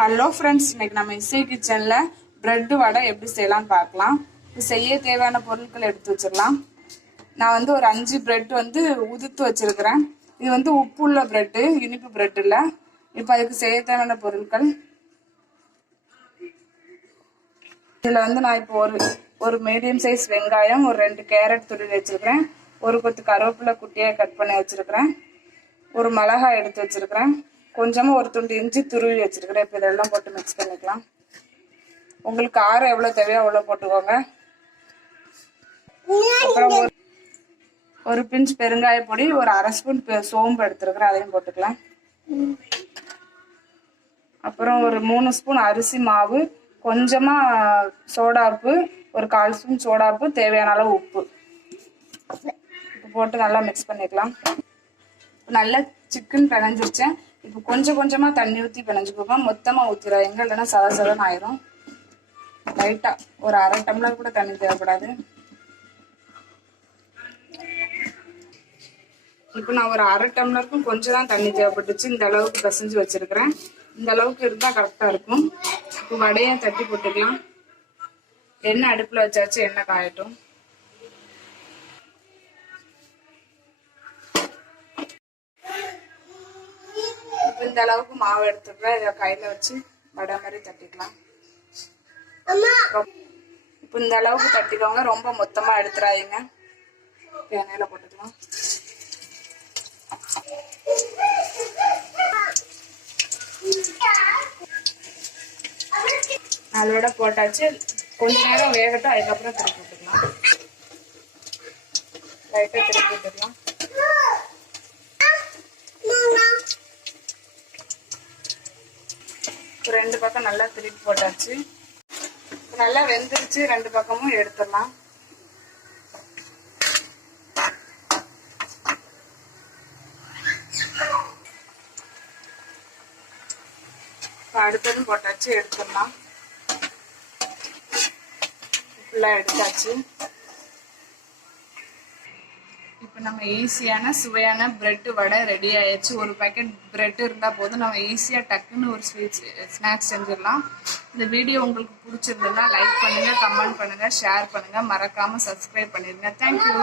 Hello friends, இன்னைக்கு நம்ம இசை கிச்சன்ல பிரெட் வடை எப்படி செய்யலாம்னு பார்க்கலாம். செய்ய தேவையான பொருட்கள் எடுத்து வச்சிடலாம். நான் ஒரு 5 பிரெட் உதுத்து வச்சிருக்கிறேன். இது உப்பு உள்ள பிரெட்டு, இனிப்பு பிரெட் இல்லை. இப்போ அதுக்கு செய்ய தேவையான பொருட்கள் இதில் நான் இப்போ ஒரு மீடியம் சைஸ் வெங்காயம், ஒரு 2 கேரட் துருவி வச்சிருக்கிறேன், ஒரு கொத்து கருவேப்பிலை குட்டியாக கட் பண்ணி வச்சிருக்கிறேன், ஒரு மிளகாய் எடுத்து வச்சிருக்கிறேன், கொஞ்சமாக ஒரு துண்டு இஞ்சி துருவி வச்சிருக்கிறேன். இப்போ இதெல்லாம் போட்டு மிக்ஸ் பண்ணிக்கலாம். உங்களுக்கு காரம் எவ்வளோ தேவையோ அவ்வளோ போட்டுக்கோங்க. அப்புறம் ஒரு பிஞ்ச் பெருங்காய பொடி, ஒரு அரை ஸ்பூன் சோம்பு எடுத்துருக்கிறேன், அதையும் போட்டுக்கலாம். அப்புறம் ஒரு 3 ஸ்பூன் அரிசி மாவு, கொஞ்சமாக சோடாப்பு, ஒரு 1/4 ஸ்பூன் சோடாப்பு, தேவையான அளவு உப்பு போட்டு நல்லா மிக்ஸ் பண்ணிக்கலாம். நல்லா சிக்கன் பிணைஞ்சிருச்சேன். இப்போ கொஞ்சம் கொஞ்சமாக தண்ணி ஊற்றி பிணைஞ்சுக்கோங்க. மொத்தமாக ஊற்றிடாதீங்க, இல்லைன்னா சதசதன்னு ஆயிரும். லைட்டாக ஒரு அரை டம்ளர் கூட தண்ணி தேவைப்படாது. இப்போ நான் ஒரு அரை டம்ளருக்கும் கொஞ்சம் தான் தண்ணி தேவைப்பட்டுச்சு. இந்த அளவுக்கு பிசைஞ்சு வச்சிருக்கிறேன். இந்த அளவுக்கு இருந்தால் கரெக்டாக இருக்கும். இப்போ வடையை தட்டி போட்டுக்கலாம். எண்ணெய் அடுப்பில் வச்சாச்சு, எண்ணெய் காயட்டும். இந்த அளவுக்கு மாவு எடுத்துக்கிறேன். இதை கையில வச்சு வடை மாதிரி தட்டிக்கலாம். இப்போ இந்த அளவுக்கு தட்டிக்கோங்க, ரொம்ப மொத்தமா எடுத்துறாதீங்க. எண்ணெயில போட்டுக்கலாம். அதோட போட்டாச்சு. கொஞ்ச நேரம் வேகட்டும், அதுக்கப்புறம் திருப்பி போட்டுக்கலாம். லைட்டா திருப்பி போட்டுக்கலாம். ரெண்டு பக்கம் நல்லா திருப்பி போட்டாச்சு. நல்லா வெந்துருச்சு. ரெண்டு பக்கமும் எடுத்துடலாம். அடுத்ததும் போட்டாச்சு, எடுத்துடலாம். ஃபுல்லா எடுத்தாச்சு. இப்போ நம்ம ஈஸியான சுவையான பிரெட் வடை ரெடி ஆயிடுச்சு. ஒரு பேக்கெட் பிரெட் இருந்தால் போதும், நம்ம ஈஸியாக டக்குன்னு ஒரு ஸ்நாக்ஸ் செஞ்சிடலாம். இந்த வீடியோ உங்களுக்கு பிடிச்சிருந்ததுன்னா லைக் பண்ணுங்கள், கமெண்ட் பண்ணுங்கள், ஷேர் பண்ணுங்கள், மறக்காமல் சப்ஸ்கிரைப் பண்ணிடுங்க. தேங்க்யூ.